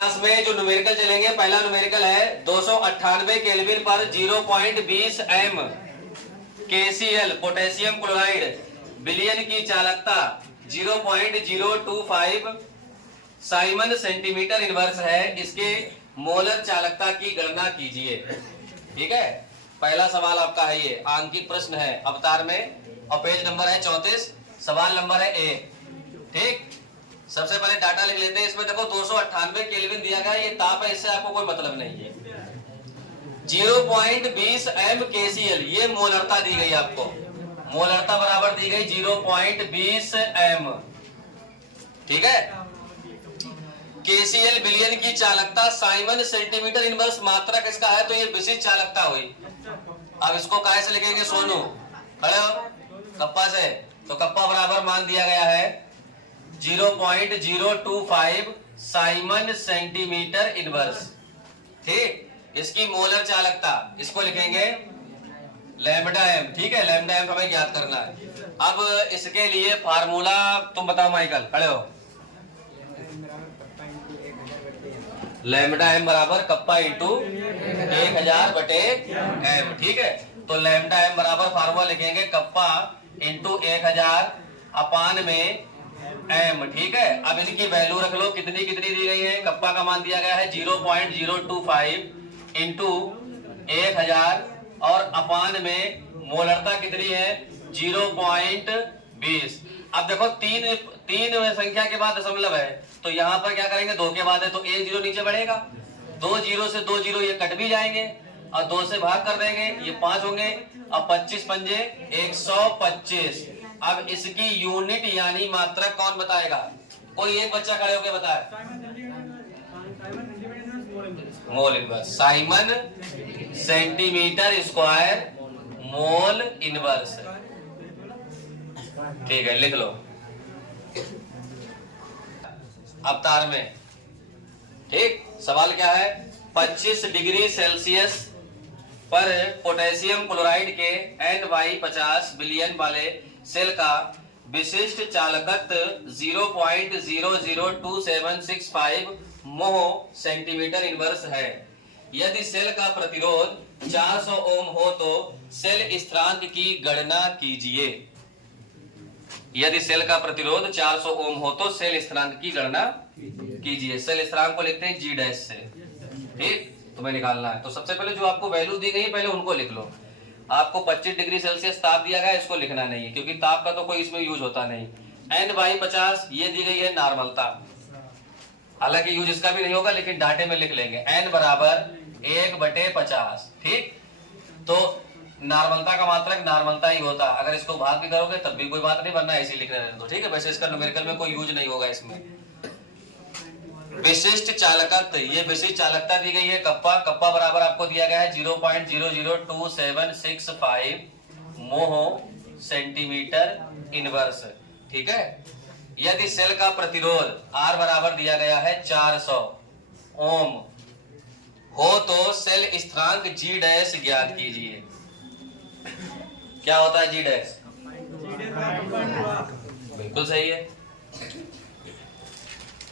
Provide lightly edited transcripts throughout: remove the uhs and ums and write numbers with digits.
Class में जो numerical चलेंगे, पहला न्यूमेरिकल है 298 केल्विन पर 0.20 एम KCl पोटेशियम क्लोराइड बिलियन की चालकता 0.025 साइमन सेंटीमीटर इनवर्स है, इसके मोलर चालकता की गणना कीजिए। ठीक है, पहला सवाल आपका है, ये आंकिक प्रश्न है अवतार में और पेज नंबर है 34, सवाल नंबर है ए। ठीक, सबसे पहले डाटा लिख लेते हैं। इसमें देखो 298 केल्विन दिया गया है, ये ताप है, इससे आपको कोई मतलब नहीं है। 0.20 एम KCl ये मोलरता दी गई आपको, मोलरता बराबर दी गई 0.20 एम। ठीक है, KCl बिलियन की चालकता साइमन सेंटीमीटर इनवर्स मात्रक इसका है, तो ये विशिष्ट चालकता हुई। अब इसको काहे से लिखेंगे सोनू? खड़े हो, कप्पा से। तो कप्पा बराबर मान दिया गया है 0.025 साइमन सेंटीमीटर इनवर्स। ठीक, इसकी मोलर चालकता इसको लिखेंगे लैम्डा एम। ठीक है, लैम्डा एम हमें ज्ञात करना है। अब इसके लिए फार्मूला तुम बताओ माइकल, खड़े हो। लैम्डा एम बराबर कप्पा इंटू 1000 बटे एम। ठीक है, तो लैम्डा एम बराबर फार्मूला लिखेंगे कप्पा इंटू 1000 अपान में एम। ठीक है, अब इनकी वैल्यू रख लो, कितनी कितनी दी गई है। कप्पा का मान दिया गया है 0.025 इंटू 1000 और अपान में मोलरता कितनी है 0.20। अब देखो तीन संख्या के बाद दशमलव है, तो यहाँ पर क्या करेंगे, दो के बाद है तो एक जीरो नीचे बढ़ेगा, 2 जीरो से 2 जीरो ये कट भी जाएंगे और 2 से भाग कर देंगे, ये 5 होंगे। अब 25 पंजे 125। अब इसकी यूनिट यानी मात्रा कौन बताएगा? कोई एक बच्चा खड़े होकर बताए। Mole inverse, Simon centimetre square mole inverse. ठीक है, लिख लो अवतार में। ठीक, सवाल क्या है, 25 डिग्री सेल्सियस पर पोटेशियम क्लोराइड के NY50 बिलियन वाले सेल का विशिष्ट चालकत्व 0.002765 मोह सेंटीमीटर इनवर्स है। यदि सेल का प्रतिरोध 400 ओम हो तो सेल स्थिरांक की गणना कीजिए। यदि सेल का प्रतिरोध 400 ओम हो तो सेल स्थिरांक की गणना कीजिए। सेल स्थिरांक को लिखते हैं G डैश से। ठीक, तुम्हें निकालना है। तो सबसे पहले जो आपको वैल्यू दी गई है पहले उनको लिख लो। आपको 25 डिग्री सेल्सियस ताप दिया गया है, इसको लिखना नहीं है क्योंकि ताप का तो कोई इसमें यूज होता नहीं। N/50 ये दी गई है नॉर्मलता, हालांकि यूज इसका भी नहीं होगा लेकिन डाटे में लिख लेंगे N बराबर 1/50। ठीक, तो नॉर्मलता का मात्रक नॉर्मलता ही होता है, अगर इसको भाग भी करोगे तब भी कोई बात नहीं, वरना ऐसे लिखने रहने दो। ठीक है, वैसे इसका न्यूमेरिकल में कोई यूज नहीं होगा इसमें। विशिष्ट चालकत्व, ये विशिष्ट चालकता दी गई है कप्पा, कप्पा बराबर आपको दिया गया है 0.00275 मोह सेंटीमीटर इनवर्स। ठीक है, यदि सेल का प्रतिरोध R बराबर दिया गया है 400 ओम हो तो सेल स्थिरांक G डैश ज्ञात कीजिए। क्या होता है G डैश? बिल्कुल सही है।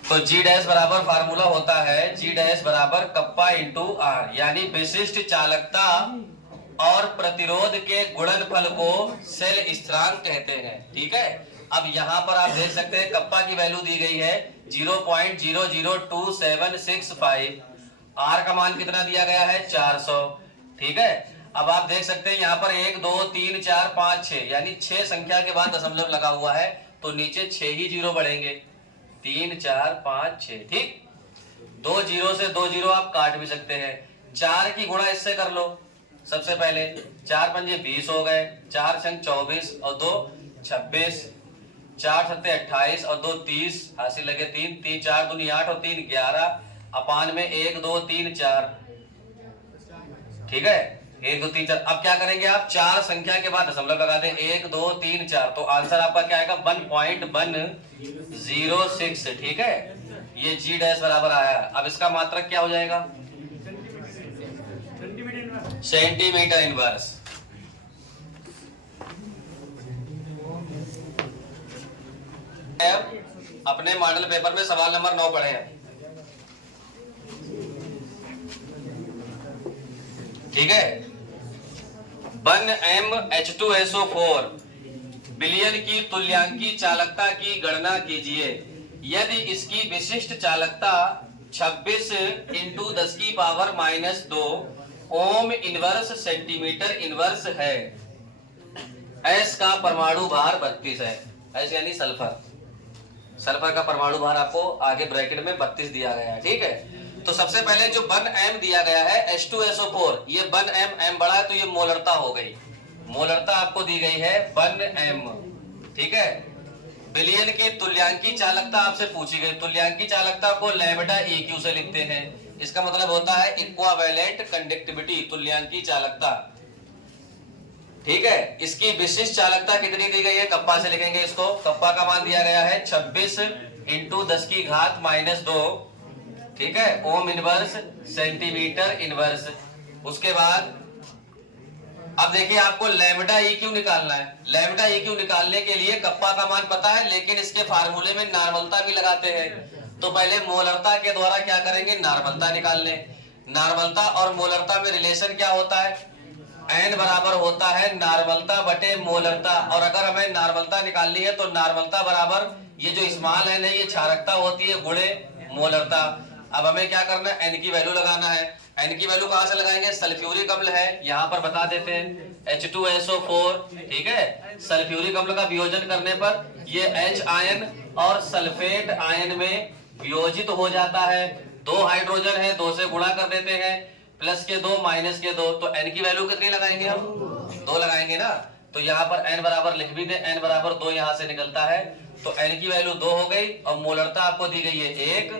तो G डैश बराबर फार्मूला होता है G डैश बराबर कप्पा इंटू R, यानी विशिष्ट चालकता और प्रतिरोध के गुणनफल को सेल स्थिरांक कहते हैं। ठीक है, अब यहाँ पर आप देख सकते हैं कप्पा की वैल्यू दी गई है 0.00275, R का मान कितना दिया गया है 400। ठीक है, अब आप देख सकते हैं यहाँ पर 1 2 3 4 5 6 यानी 6 संख्या के बाद दशमलव लगा हुआ है, तो नीचे 6 ही जीरो बढ़ेंगे, 3 4 5 6। ठीक, 2 जीरो से 2 जीरो आप काट भी सकते हैं। 4 की गुणा इससे कर लो। सबसे पहले 4 पंजे 20 हो गए, 4 संग 24 और 2 26, 4 सत्ते 28 और 2 30, हासिल लगे 3 3 4 दूनी 8 और 3 11 अपान में 1 2 3 4। ठीक है, 1 2 3 4। अब क्या करेंगे आप, 4 संख्या के बाद दशमलव लगा दें, 1 2 3 4, तो आंसर आपका क्या आएगा 1.106। ठीक है, ये G डैश बराबर आया। अब इसका मात्रक क्या हो जाएगा? Centimetre inverse. अपने मॉडल पेपर में सवाल नंबर 9 पढ़े हैं। ठीक है। 1 mH2SO4 विलयन की तुल्यांकी चालकता की गणना कीजिए यदि इसकी विशिष्ट चालकता 26 इंटू 10 की पावर -2 ओम इनवर्स सेंटीमीटर इनवर्स है। एस का परमाणु भार 32 है। एस यानी सल्फर। सल्फर का परमाणु भार आपको आगे ब्रैकेट में 32 दिया गया है। ठीक है, तो सबसे पहले जो 1 m दिया गया है H2SO4, ये 1 m बड़ा है तो ये मोलरता हो गई। मोलरता आपको दी गई है 1 m। ठीक है, विलयन की तुल्यांकी चालकता आपसे पूछी गई। तुल्यांकी चालकता को लैम्डा EQ से लिखते हैं। इसका मतलब होता है इक्विवेलेंट कंडक्टिविटी, तुल्यांकी चालकता। ठीक है, इसकी विशिष्ट चालकता कितनी दी गई है, कप्पा से लिखेंगे इसको। कप्पा का मान दिया गया है 26 इंटू 10 की घात -2। ठीक है, ओम इनवर्स सेंटीमीटर इनवर्स। उसके बाद अब देखिए आपको लैम्डा EQ निकालना है। लैम्डा EQ निकालने के लिए कप्पा का मान पता है, लेकिन इसके फार्मूले में नॉर्मलता भी लगाते हैं। तो पहले मोलरता के द्वारा क्या करेंगे, नॉर्मलता निकाल लें। नॉर्मलता और मोलरता में रिलेशन क्या होता है, n बराबर होता है नॉर्मलता बटे मोलरता। और अगर हमें नॉर्मलता निकालनी है तो नॉर्मलता बराबर ये जो स्मॉल n है ये क्षारकता होती है गुणे मोलरता। अब हमें क्या करना है, n की वैल्यू लगाना है। n की वैल्यू कहां से लगाएंगे, सल्फ्यूरिक अम्ल है, यहां पर बता देते हैं H2SO4। ठीक है, सल्फ्यूरिक अम्ल का वियोजन करने पर ये H आयन और सल्फेट आयन में वियोजित हो जाता है। 2 हाइड्रोजन है, 2 से गुणा कर देते हैं, प्लस के 2 माइनस के 2, तो n की वैल्यू कितनी लगाएंगे हम, 2 लगाएंगे ना। तो यहाँ पर n बराबर लिख भी दे, n बराबर 2 यहाँ से निकलता है, तो n की वैल्यू 2 हो गई। और मोलरता आपको दी गई है 1,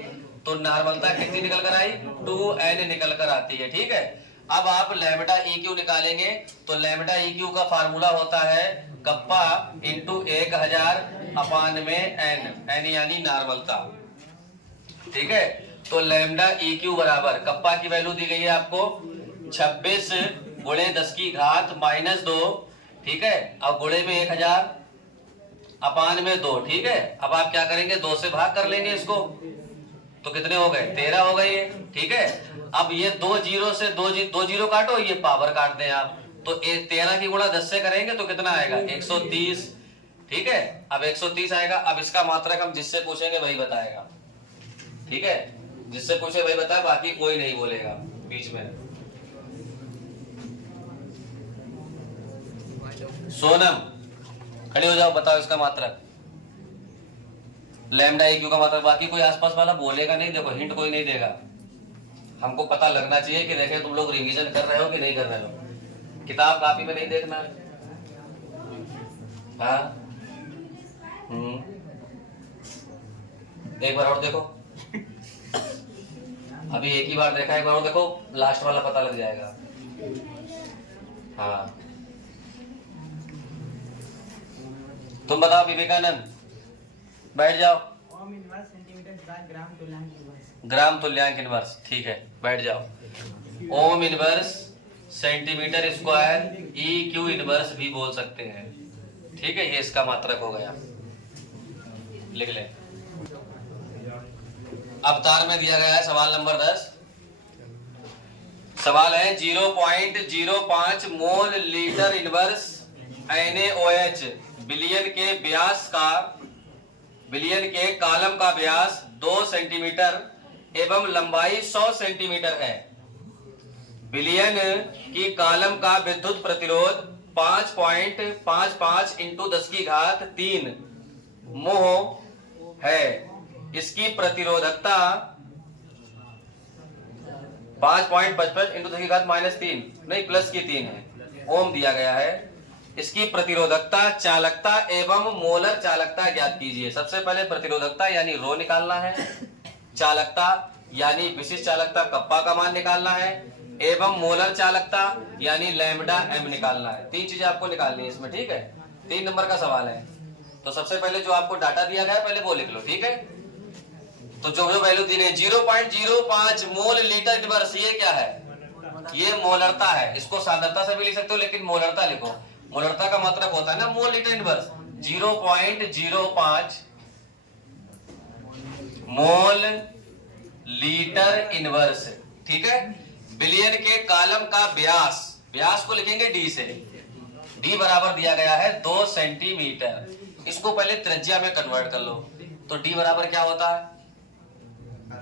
तो नॉर्मलता कितनी निकल कर आई, 2n निकल कर आती है। ठीक है, अब आप लैम्डा EQ निकालेंगे तो लैम्डा EQ का फार्मूला होता है कप्पा इंटू 1000 अपान में n यानी नॉर्मलता। ठीक है, तो लैम्डा EQ बराबर कप्पा की वैल्यू दी गई है आपको 26 गुणे 10 की घात -2। ठीक है, अब गुणे में 1000 अपान में 2। ठीक है, अब आप क्या करेंगे, 2 से भाग कर लेंगे इसको, तो कितने हो गए, 13 हो गए ये। ठीक है, अब ये 2 जीरो से 2 जीरो काटो, ये पावर काट दें आप, तो 13 की गुणा 10 से करेंगे तो कितना आएगा, 130। ठीक है, अब 130 आएगा। अब इसका मात्रक हम जिससे पूछेंगे वही बताएगा। ठीक है, जिससे पूछे वही बताए, बाकी कोई नहीं बोलेगा बीच में। सोनम खड़ी हो जाओ, बताओ इसका मात्रक, लैम्डा EQ का मात्रक। बाकी कोई आसपास वाला बोलेगा नहीं, देखो हिंट कोई नहीं देगा, हमको पता लगना चाहिए कि देखे तुम लोग रिवीजन कर रहे हो कि नहीं कर रहे हो। किताब कापी में नहीं देखना है। हाँ, एक बार और देखो, अभी एक ही बार देखा, एक बार और देखो, लास्ट वाला पता लग जाएगा। हाँ, तुम बताओ विवेकानंद, बैठ जाओ। ओम इनवर्स सेंटीमीटर ग्राम तुल्यांक इनवर्स। ग्राम तुल्यांक इनवर्स, ठीक है, बैठ जाओ। ओम inverse centimetre square EQ inverse भी बोल सकते हैं। ठीक है, ये इसका मात्रक हो गया, लिख ले। अवतार में दिया गया है सवाल नंबर 10। सवाल है 0.05 मोल लीटर इनवर्स NaOH विलयन के व्यास का, विलयन के कॉलम का व्यास 2 सेंटीमीटर एवं लंबाई 100 सेंटीमीटर है। विलयन की कॉलम का विद्युत प्रतिरोध 5.55 इंटू 10 की घात 3 मोह है। इसकी प्रतिरोधकता 5.55 इंटू 10 की घात -3 नहीं प्लस की 3 है, ओम दिया गया है। इसकी प्रतिरोधकता, चालकता एवं मोलर चालकता ज्ञात कीजिए। सबसे पहले प्रतिरोधकता यानी रो निकालना है, चालकता यानी विशिष्ट चालकता कप्पा का मान निकालना है, एवं मोलर चालकता यानी लैम्डा M निकालना है। 3 चीजें आपको निकालनी है इसमें। ठीक है, 3 नंबर का सवाल है। तो सबसे पहले जो आपको डाटा दिया गया है पहले वो लिख लो। ठीक है, तो जो वैल्यू दी गई 0.05 मोल लीटर इनवर्स, ये क्या है, ये मोलरता है। इसको सांद्रता से भी लिख सकते हो, लेकिन मोलरता लिखो। मोलरता का मात्रक होता है ना mole litre inverse. 0.05 mole litre inverse. ठीक है, विलयन के कॉलम का व्यास, व्यास को लिखेंगे डी से, डी बराबर दिया गया है 2 सेंटीमीटर। इसको पहले त्रिज्या में कन्वर्ट कर लो, तो डी बराबर क्या होता है,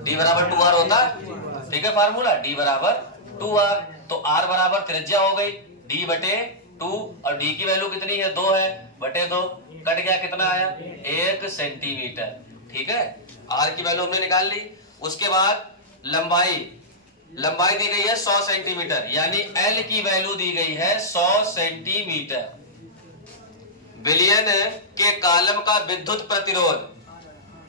डी बराबर 2r होता है। ठीक है, फार्मूला डी बराबर 2r, तो r बराबर त्रिज्या हो गई d बटे 2, और d की वैल्यू कितनी है, 2 है, बटे 2, कट गया, कितना आया, 1 सेंटीमीटर। ठीक है, r की वैल्यू हमने निकाल ली। उसके बाद लंबाई, लंबाई दी गई है 100 सेंटीमीटर, यानी l की वैल्यू दी गई है 100 सेंटीमीटर। विलयन के कॉलम का विद्युत प्रतिरोध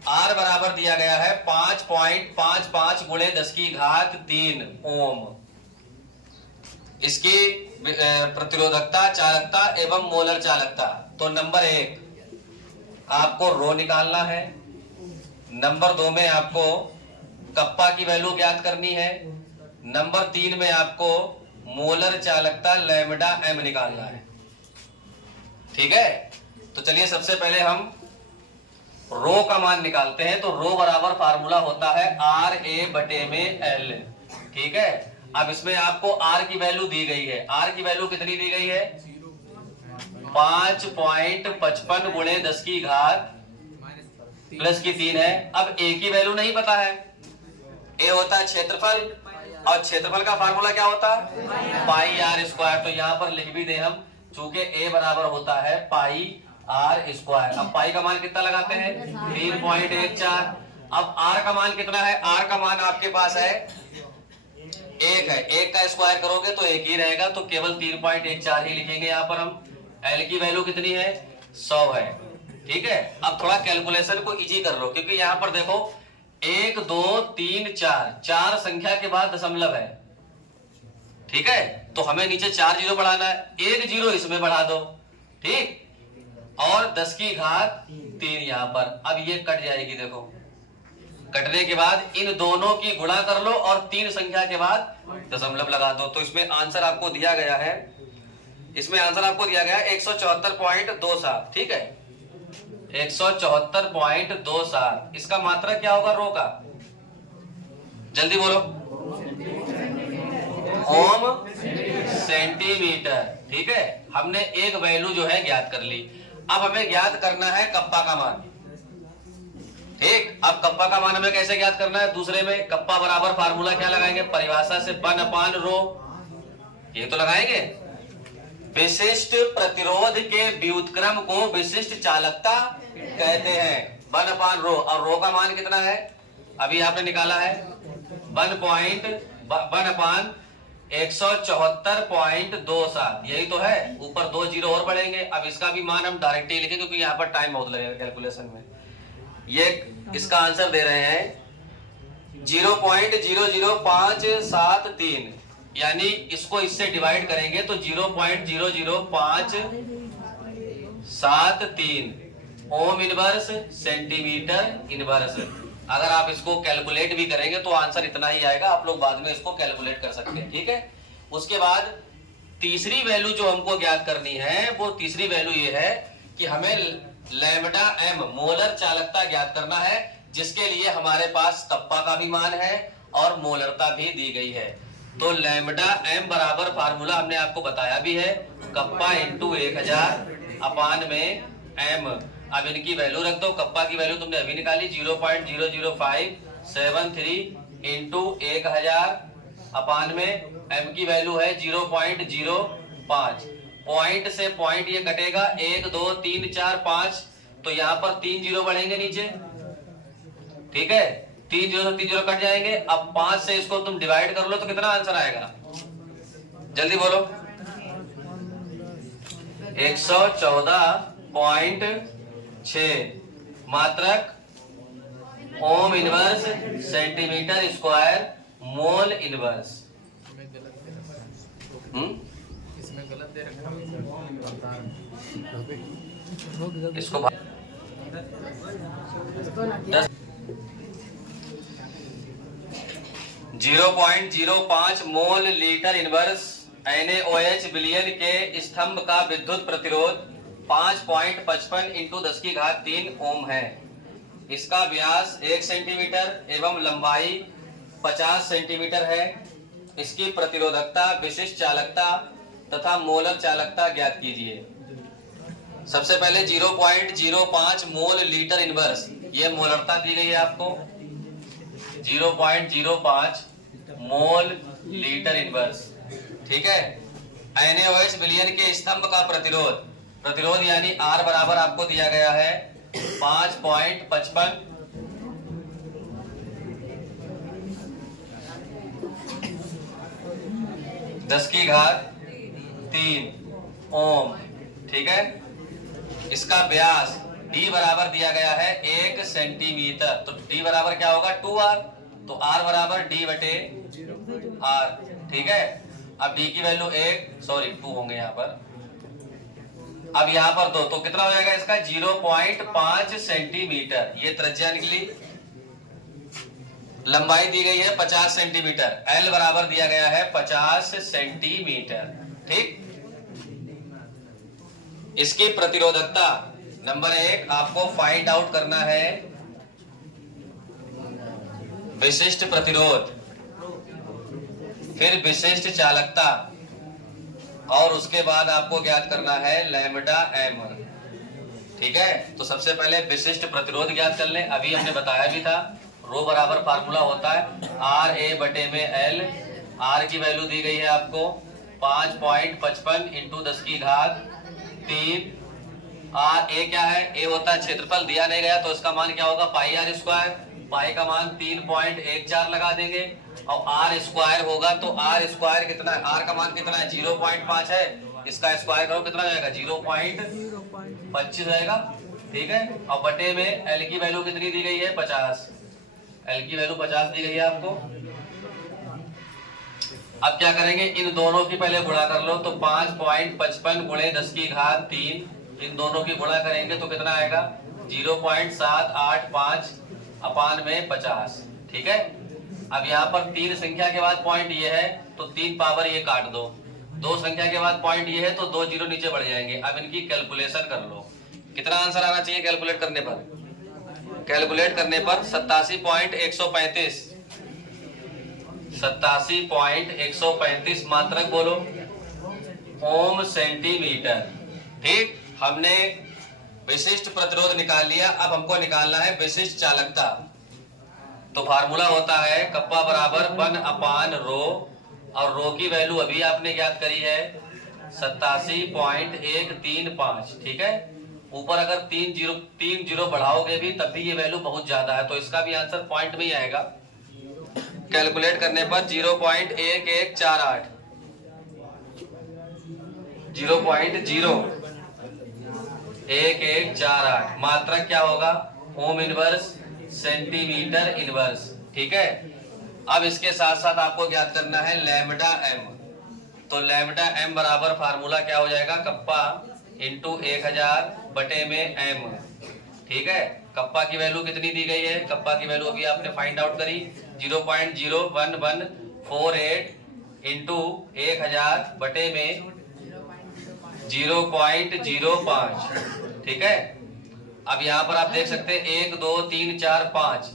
R बराबर दिया गया है 5.55 गुणे 10 की घात 3 ओम। इसकी प्रतिरोधकता, चालकता एवं मोलर चालकता। तो नंबर 1 आपको रो निकालना है, नंबर 2 में आपको कप्पा की वैल्यू ज्ञात करनी है, नंबर 3 में आपको मोलर चालकता लैम्डा m निकालना है। ठीक है, तो चलिए सबसे पहले हम रो का मान निकालते हैं। तो रो बराबर फार्मूला होता है आर ए बटे में एल। ठीक है, अब इसमें आपको आर की वैल्यू दी गई है, आर की वैल्यू कितनी दी गई है, 5.55 गुणे 10 की घात प्लस की 3 है। अब ए की वैल्यू नहीं पता है, ए होता है क्षेत्रफल, और क्षेत्रफल का फार्मूला क्या होता है, पाई आर स्क्वायर। तो यहां पर लिख भी दे हम, चूंकि ए बराबर होता है पाई आर स्क्वायर। अब पाई का मान कितना लगाते हैं, 3.14। अब आर का मान कितना है, आर का मान आपके पास है 1 है, 1 का स्क्वायर करोगे तो 1 ही रहेगा, तो केवल 3.14 ही लिखेंगे यहाँ पर हम। एल की वैल्यू कितनी है, 100 है। ठीक है, अब थोड़ा कैलकुलेशन को इजी कर लो, क्योंकि यहाँ पर देखो 1 2 3 4, 4 संख्या के बाद दशमलव है। ठीक है, तो हमें नीचे 4 जीरो बढ़ाना है, 1 जीरो इसमें बढ़ा दो। ठीक, और 10 की घात 3 यहां पर। अब ये कट जाएगी, देखो कटने के बाद इन दोनों की गुणा कर लो और 3 संख्या के बाद दशमलव लगा दो। तो इसमें आंसर आपको दिया गया है, इसमें आंसर आपको दिया गया है 174.27। ठीक है, 174.27। इसका मात्रक क्या होगा रो का, जल्दी बोलो, ओम सेंटीमीटर। ठीक है, हमने एक वैल्यू जो है ज्ञात कर ली। अब हमें ज्ञात करना है कप्पा का मान। ठीक, अब कप्पा का मान हमें कैसे ज्ञात करना है, दूसरे में कप्पा बराबर फार्मूला क्या लगाएंगे, परिभाषा से 1/रो, ये तो लगाएंगे। विशिष्ट प्रतिरोध के व्युत्क्रम को विशिष्ट चालकता कहते हैं, 1/रो। और रो का मान कितना है, अभी आपने निकाला है 1/174.27, यही तो है, ऊपर 2 जीरो और बढ़ेंगे। अब इसका भी मान हम डायरेक्ट ही लिखेंगे, क्योंकि यहाँ पर टाइम बहुत लगेगा कैलकुलेशन में। ये इसका आंसर दे रहे हैं 0.00573, यानी इसको इससे डिवाइड करेंगे तो 0.00573 ओम इनवर्स सेंटीमीटर इनवर्स। अगर आप इसको कैलकुलेट भी करेंगे तो आंसर इतना ही आएगा, आप लोग बाद में इसको कैलकुलेट कर सकते हैं। ठीक है, उसके बाद तीसरी वैल्यू जो हमको ज्ञात करनी है, वो तीसरी वैल्यू ये है कि हमें लैम्डा एम मोलर चालकता ज्ञात करना है, जिसके लिए हमारे पास कप्पा का भी मान है और मोलरता भी दी गई है। तो लैम्डा एम बराबर फार्मूला हमने आपको बताया भी है, कप्पा इंटू 1000 अपान में एम। अब इनकी वैल्यू रख दो, कप्पा की वैल्यू तुमने अभी निकाली 0.00573 इंटू 1000 अपान में एम की वैल्यू है 0.05। पॉइंट से पॉइंट ये कटेगा 1 2 3 4 5, तो यहाँ पर 3 जीरो बढ़ेंगे नीचे। ठीक है, 3 जीरो से 3 जीरो कट जाएंगे। अब 5 से इसको तुम डिवाइड कर लो तो कितना आंसर आएगा, जल्दी बोलो, 114.6 मात्रक ओम inverse centimetre square mole inverse. इसमें गलत दे रखा है, इसको 0.05 मोल लीटर इनवर्स NaOH विलयन के स्तंभ का विद्युत प्रतिरोध 5.55 इंटू 10 की घात 3 ओम है। इसका व्यास 1 सेंटीमीटर एवं लंबाई 50 सेंटीमीटर है। इसकी प्रतिरोधकता, विशिष्ट चालकता तथा मोलर चालकता ज्ञात कीजिए। सबसे पहले 0.05 मोल लीटर इनवर्स, ये मोलरता दी गई है आपको। 0.05 मोल लीटर इनवर्स, ठीक है। NaOH विलयन के स्तंभ का प्रतिरोध, प्रतिरोध यानी R बराबर आपको दिया गया है 5.55 10⁻³ ओम, ठीक है। इसका व्यास D बराबर दिया गया है 1 सेंटीमीटर, तो D बराबर क्या होगा 2R, तो R बराबर D बटे R, ठीक है। अब D की वैल्यू 2 होंगे यहाँ पर, अब यहाँ पर 2, तो कितना हो जाएगा इसका 0.5 सेंटीमीटर। ये त्रिज्या निकली। लंबाई दी गई है 50 सेंटीमीटर, L बराबर दिया गया है 50 सेंटीमीटर, ठीक। इसकी प्रतिरोधकता नंबर 1 आपको फाइंड आउट करना है विशिष्ट प्रतिरोध, फिर विशिष्ट चालकता, और उसके बाद आपको ज्ञात करना है लैम्डा m, ठीक है। तो सबसे पहले विशिष्ट प्रतिरोध ज्ञात कर लें, अभी हमने बताया भी था। रो बराबर फार्मूला होता है RA बटे में L। R की वैल्यू दी गई है आपको 5.55 × 10⁻³ A क्या है, A होता है क्षेत्रफल, दिया नहीं गया तो इसका मान क्या होगा πr², पाई का मान 3.14 लगा देंगे, और R² होगा तो R² कितना है, R का मान कितना है 0.5 है, इसका स्क्वायर करो कितना हो जाएगा 0.25 जाएगा, ठीक है। और बटे में L की वैल्यू कितनी दी गई है 50, L की वैल्यू 50 दी गई है आपको। अब क्या करेंगे, इन दोनों की पहले गुणा कर लो, तो 5.55 × 10⁻³ इन दोनों की गुणा करेंगे तो कितना आएगा 0.785 अपान में 50, ठीक है। अब यहाँ पर 3 संख्या के बाद पॉइंट ये है तो 3 पावर ये काट दो, 2 संख्या के बाद पॉइंट ये है तो 2 जीरो नीचे बढ़ जाएंगे। अब इनकी कैलकुलेशन कर लो, कितना आंसर आना चाहिए कैलकुलेट करने पर, 87.135 87.135 मात्रक बोलो ओम सेंटीमीटर, ठीक। हमने विशिष्ट प्रतिरोध निकाल लिया, अब हमको निकालना है विशिष्ट चालकता। तो फार्मूला होता है कप्पा बराबर 1/ρ, और रो की वैल्यू अभी आपने ज्ञात करी है 87.135, ठीक है। ऊपर अगर 3 जीरो बढ़ाओगे भी तब भी ये वैल्यू बहुत ज्यादा है, तो इसका भी आंसर पॉइंट में ही आएगा। कैलकुलेट करने पर 0.1148 0.01148 मात्रक क्या होगा ओम इनवर्स सेंटीमीटर इनवर्स, ठीक है। अब इसके साथ साथ आपको ज्ञात करना है लैम्डा m, तो लैम्डा m बराबर फार्मूला क्या हो जाएगा कप्पा इंटू 1000 बटे में m, ठीक है। कप्पा की वैल्यू कितनी दी गई है, कप्पा की वैल्यू अभी आपने फाइंड आउट करी 0.01148 इंटू 1000 बटे में 0.05, ठीक है। अब यहाँ पर आप देख सकते हैं 1 2 3 4 5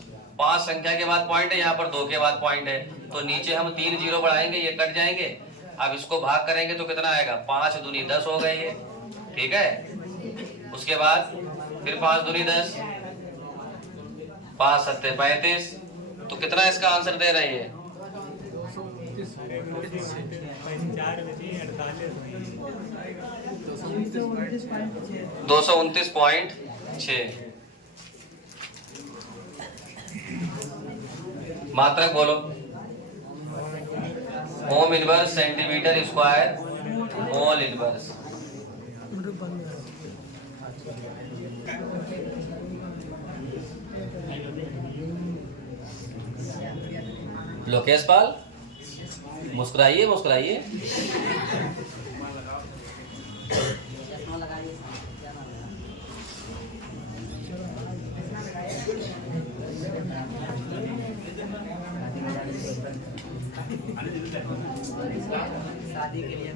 संख्या के बाद पॉइंट है, यहाँ पर 2 के बाद पॉइंट है, तो नीचे हम 3 जीरो बढ़ाएंगे ये कट जाएंगे। अब इसको भाग करेंगे तो कितना आएगा 5 दूनी 10 हो गए ये, ठीक है। उसके बाद फिर 5 दूनी 10, 5 सत्ते 35, तो कितना इसका आंसर दे रही है 229.6 मात्रक बोलो ohm inverse centimetre square mole inverse. Lokesh Pal मुस्कुराइए मुस्कुराइए। शादी के लिए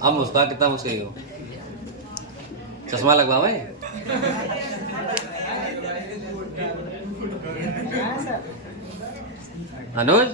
अब मुस्कुरा कितना मुस्कुराई हो। चश्मा लगवावे अनुज